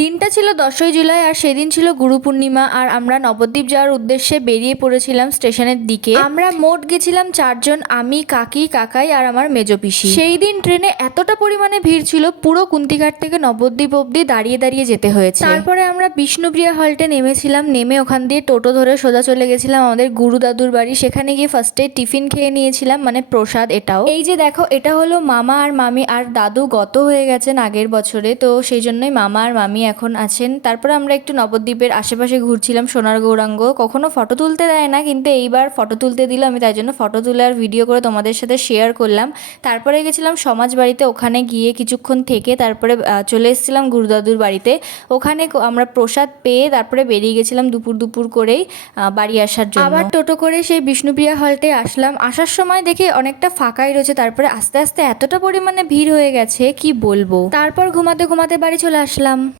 দিনটা ছিল দশই জুলাই আর সেদিন ছিল গুরু পূর্ণিমা আর আমরা নবদ্বীপ যাওয়ার উদ্দেশ্যে বেরিয়ে পড়েছিলাম স্টেশনের দিকে। আমরা মোট গেছিলাম চারজন, আমি, কাকি, কাকাই আর আমার মেজো পিসি। সেই দিন ট্রেনে এতটা পরিমাণে ভিড় ছিল, পুরো কুন্তিঘাট থেকে নবদ্বীপ অবধি দাঁড়িয়ে দাঁড়িয়ে যেতে হয়েছে। তারপরে আমরা বিষ্ণুপ্রিয়া হল্টে নেমেছিলাম, নেমে ওখান দিয়ে টোটো ধরে সোজা চলে গেছিলাম আমাদের গুরু দাদুর বাড়ি। সেখানে গিয়ে ফার্স্টে টিফিন খেয়ে নিয়েছিলাম মানে প্রসাদ এটাও। এই যে দেখো, এটা হলো মামা আর মামি, আর দাদু গত হয়ে গেছেন আগের বছরে, তো সেই জন্যই মামা আর মামি এখন আছেন। তারপরে আমরা একটু নবদ্বীপের আশেপাশে ঘুরছিলাম সোনার গৌরাঙ্গ। কখনো ফটো তুলতে দেয় না, কিন্তু এইবার ফটো তুলতে দিল। আমি তাই জন্য ফটো তুলে আর ভিডিও করে তোমাদের সাথে শেয়ার করলাম। তারপরে গেছিলাম সমাজ বাড়িতে, ওখানে গিয়ে কিছুক্ষণ থেকে তারপরে চলে এসেছিলাম গুরুদাদুর বাড়িতে। ওখানে আমরা প্রসাদ পেয়ে তারপরে বেরিয়ে গেছিলাম দুপুর দুপুর করেই বাড়ি আসার জন্য। আবার টোটো করে সেই বিষ্ণুপ্রিয়া হলটে আসলাম। আসার সময় দেখে অনেকটা ফাঁকাই রয়েছে, তারপরে আস্তে আস্তে এতটা পরিমাণে ভিড় হয়ে গেছে, কি বলব? তারপর ঘুমাতে ঘুমাতে বাড়ি চলে আসলাম।